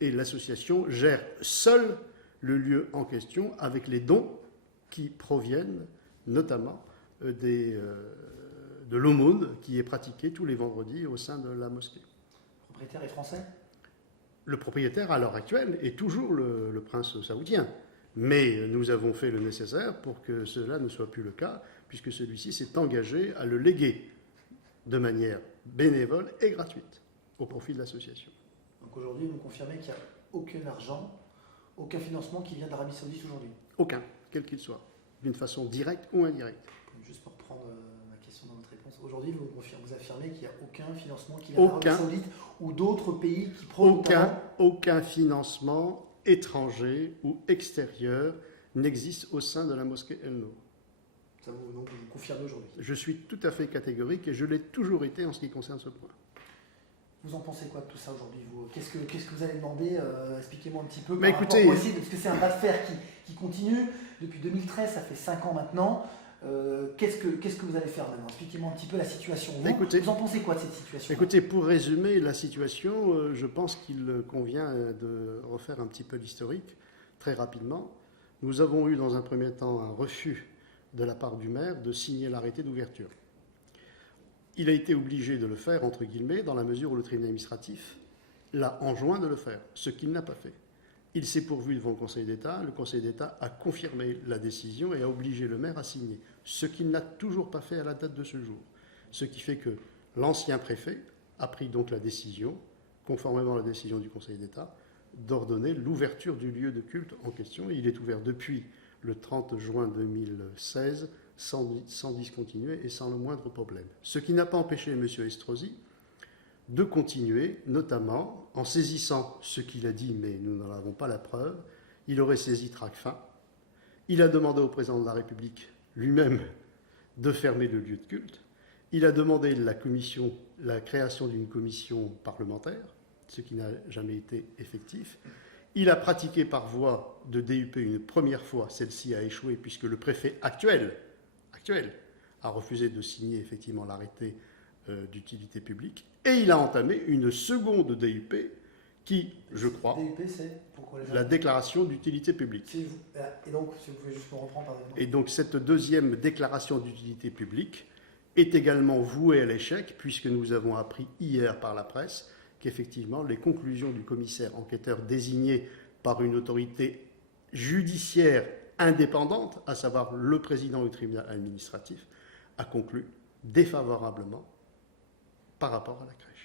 Et l'association gère seule le lieu en question avec les dons qui proviennent notamment de l'aumône qui est pratiquée tous les vendredis au sein de la mosquée. Le propriétaire est français? Le propriétaire, à l'heure actuelle, est toujours le prince saoudien. Mais nous avons fait le nécessaire pour que cela ne soit plus le cas, puisque celui-ci s'est engagé à le léguer de manière bénévole et gratuite au profit de l'association. Donc aujourd'hui, vous me confirmez qu'il n'y a aucun argent, aucun financement qui vient d'Arabie Saoudite aujourd'hui? Aucun, quel qu'il soit, d'une façon directe ou indirecte. Juste pour reprendre ma question dans votre réponse, aujourd'hui, vous affirmez qu'il n'y a aucun financement qui vient d'Arabie Saoudite ou d'autres pays qui profitent? Aucun financement étranger ou extérieur n'existe au sein de la mosquée El Nour. Ça vous confirmez aujourd'hui? Je suis tout à fait catégorique et je l'ai toujours été en ce qui concerne ce point. Vous en pensez quoi de tout ça aujourd'hui? Qu'est-ce que vous allez demander? Expliquez-moi un petit peu. Mais écoutez, parce que c'est un bras de fer qui continue. Depuis 2013, ça fait 5 ans maintenant. Qu'est-ce que vous allez faire maintenant? Expliquez-moi un petit peu la situation. Vous en pensez quoi de cette situation? Écoutez, pour résumer la situation, je pense qu'il convient de refaire un petit peu l'historique très rapidement. Nous avons eu dans un premier temps un refus de la part du maire de signer l'arrêté d'ouverture. Il a été obligé de le faire, entre guillemets, dans la mesure où le tribunal administratif l'a enjoint de le faire, ce qu'il n'a pas fait. Il s'est pourvu devant le Conseil d'État a confirmé la décision et a obligé le maire à signer, ce qu'il n'a toujours pas fait à la date de ce jour. Ce qui fait que l'ancien préfet a pris donc la décision, conformément à la décision du Conseil d'État, d'ordonner l'ouverture du lieu de culte en question. Et il est ouvert depuis le 30 juin 2016, sans discontinuer et sans le moindre problème. Ce qui n'a pas empêché M. Estrosi de continuer, notamment en saisissant ce qu'il a dit, mais nous n'en avons pas la preuve. Il aurait saisi Tracfin. Il a demandé au président de la République lui-même de fermer le lieu de culte. Il a demandé la création d'une commission parlementaire, ce qui n'a jamais été effectif. Il a pratiqué par voie de DUP une première fois. Celle-ci a échoué puisque le préfet actuel a refusé de signer effectivement l'arrêté d'utilité publique. Et il a entamé une seconde DUP qui, je crois, DUP, c'est pourquoi les gens... la déclaration d'utilité publique. Et donc, si vous pouvez juste me reprendre, pardon. Et donc cette deuxième déclaration d'utilité publique est également vouée à l'échec, puisque nous avons appris hier par la presse qu'effectivement les conclusions du commissaire enquêteur désigné par une autorité judiciaire indépendante, à savoir le président du tribunal administratif, a conclu défavorablement par rapport à la crèche.